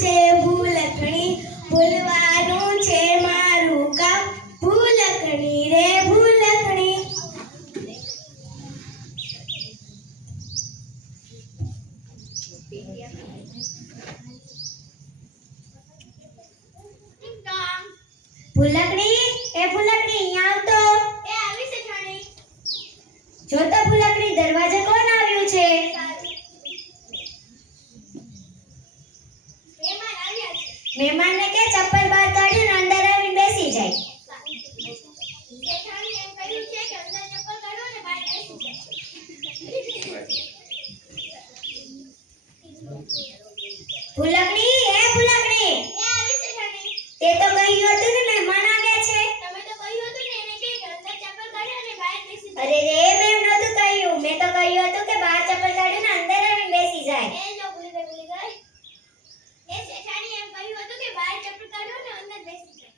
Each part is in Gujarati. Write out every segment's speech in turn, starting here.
છે ભૂલકણી, ભૂલવાનું છે મારું કામ, ભૂલકણી રે ભૂલકણી. ભૂલકણી, એ ભૂલકણી અહીંયા આવતો. એ આવી છે ઠાણી. જો તો ભૂલકણી, દરવાજે કોણ આવ્યું છે? મહેમાન આવ્યા છે. મહેમાનને કે ચપ્પલ બહાર કાઢીને અંદર આવીને બેસી જાય. જેઠાણી એમ કહ્યું છે કે અંદર ચપ્પલ કાઢો અને બહાર બેસી જાઓ. ભૂલકણી, એ ભૂલકણી, એ આવી છે ઠાણી. તે તો કહ્યું હતું ને મહેમાન આવ્યા છે. તમે તો કહ્યું હતું ને એને કે અંદર ચપ્પલ કાઢો અને બહાર બેસી જાઓ. અરે રે, મેં નહોતું કહ્યું. મેં તો કહ્યું હતું કે બહાર ચપ્પલ કાઢીને અંદર આવીને બેસી જાય. એ જો ભૂલી ગઈ. એ જેઠાણી એમ કહ્યું હતું કે બહાર ચપ્પલ કાઢો અને અંદર બેસી જાઓ.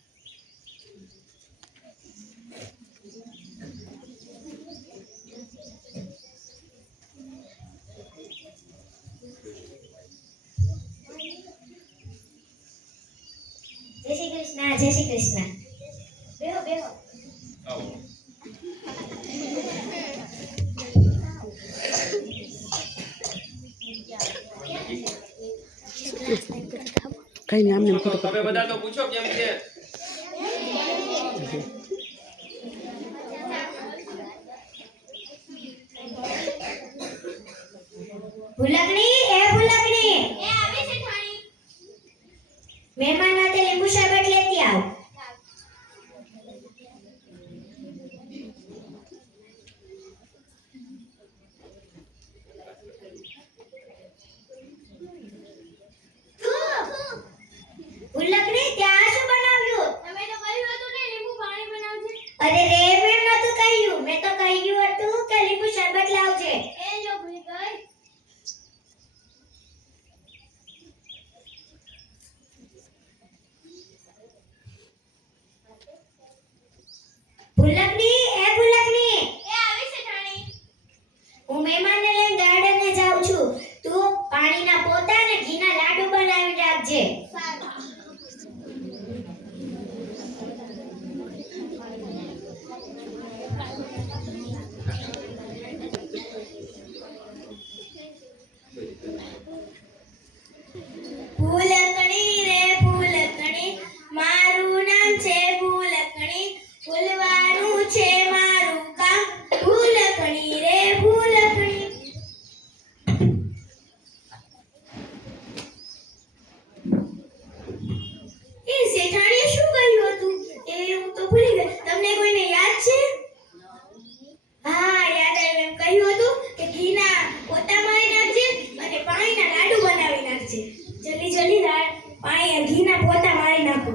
જય શ્રી કૃષ્ણ, જય શ્રી કૃષ્ણ. બેહો બેહો. કઈ નહીં આમને ફોટો તમે બધા તો પૂછો કેમ છે? ભૂલકણી, એ ભૂલકણી, એ આવી છે ઠાણી. મહેમાન માટે લીંબુ શરબત લેતી આવ. ભૂલકણી, ત્યાં શું બનાવ્યું? તમે તો કહ્યું હતું ને લીંબુ પાણી બનાવજે. અરે રે, મેં નહોતું કહ્યું. મેં તો કહ્યું હતું કે લીંબુ શરબત લાવજે. એ જો ભૂલી ગઈ. ભૂલકણી, એ ભૂલકણી, એ આવી છે ઠાણી. હું મહેમાનને લઈને ગાર્ડને જાઉં છું. તું પાણીના પોતા અને ઘીના લાડુ બનાવી રાખજે. સારું. ભૂલકણી રે ભૂલકણી, મારું નામ છે ભૂલકણી, ભૂલવાનું છે મારું કામ, ભૂલકણી રે ભૂલકણી. એ શેઠાણીએ શું કહ્યું હતું? એ હું તો ભૂલી ગઈ. તમને કોઈને યાદ છે? હા, યાદ આવ્યું. એમ કહ્યું હતું કે ઘીના પોતા મારી નાખજે અને પાણીના લાડુ બનાવી નાખજે. જલ્દી જલ્દી પાણી ઘીના પોતા મારી નાખો.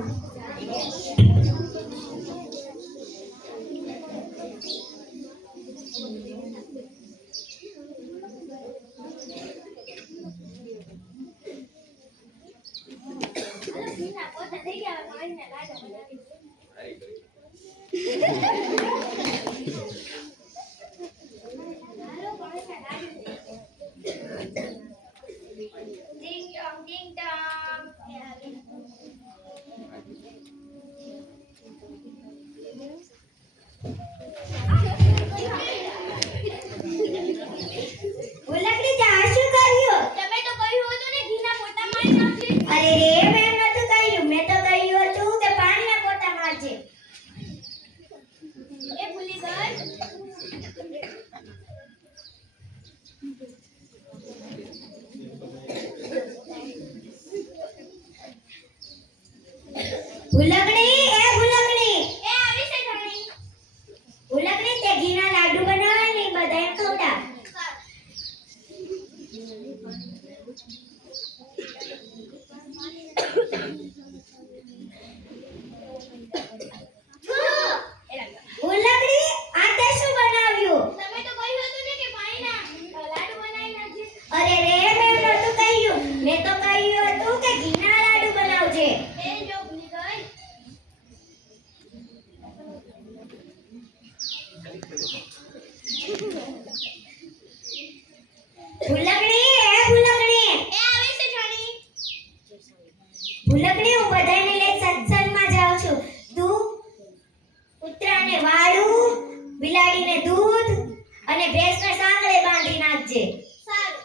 હાલો ઘીના પોતા થઈ ગયા. હવે પાણીના લાડવા બનાવી. હાલો પાણીના લાડુ. ડિંગ ડોંગ ડિંગ ડોંગ. એ આવી. ભૂલકણી, ત્યાં શું કર્યું? તમે તો કહ્યું હતું ને ઘીના પોતા મારી નાખજે. અરે રે, મેં નહોતું કહ્યું. મેં તો કહ્યું હતું કે પાણીના પોતા મારજે. એ ભૂલી ગઈ. ભૂલકણી, એ ભૂલકણી, એ આવી છે ઠાણી. ભૂલકણી, તે ઘીના લાડુ બનાવવા ને બધાને ખવડાવ. ભૂલકણી, આ તે શું બનાવ્યું? તમે તો કહ્યું હતું ને કે પાણીના લાડુ બનાવી નાખજે. અરે રે, મેં નહોતું કહ્યું. મેં તો કહ્યું હતું કે ઘીના લાડુ બનાવજે. એ જો ભૂલી ગઈ. ભૂલકડી હું બધાને લઈ સત્સંગમાં જાઉં છું. તું કૂતરાને વાળું, બિલાડીને દૂધ અને ભેંસને સાંકળે બાંધી નાખજે. સારું.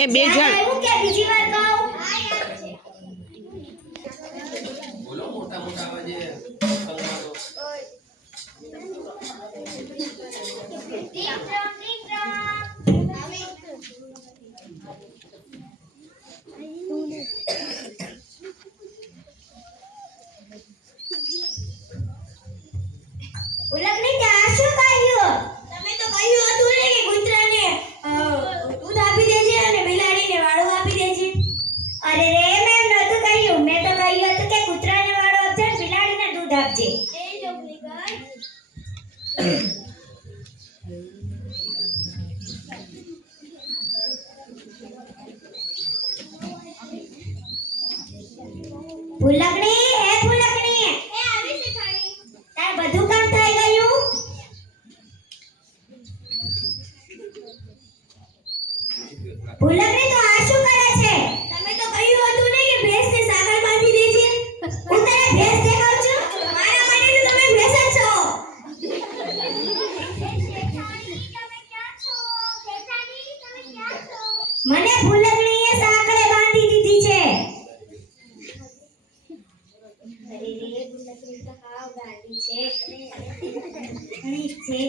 એ બે યાદ જણ આવ્યું કે બીજી વાર કહું? હા યાદ છે. બોલો મોટા મોટા અવાજે સંવાદો. વિક્રમ વિક્રમ હવે ભૂલકડી તે આ શું કહ્યું? તમે તો કહ્યું હતું ને કે કૂતરાને દૂધ આપી દેજે અને બિલાડીને વાળું આપી દેજે. અરે રે મેં નહોતું કહ્યું. મેં તો કહ્યું હતું કે કૂતરાને વાળું આપજે અને બિલાડીને દૂધ આપજે. એ જ ભૂલી ગઈ. ભૂલકડી હે ભૂલકડી, એ આવી છે ઠાણી. તાર બધું કામ થઈ ગયું? ભૂલકડી તો આ શું કરે છે? તમે તો કહ્યું હતું ને કે ભેંસને સાગર બાંધી દેજે. હું તને ભેંસ દેખાઉં છું? મારા માટે તો તમે ભેંસ જ છો. શેઠાણી તમે ક્યાં છો? શેઠાણી તમે ક્યાં છો? મને ભૂલકડીએ સાંકળે બાંધી દીધી છે. અરે રે ભૂલકડી તો હાવ ગાંડી છે. ઘણી છે.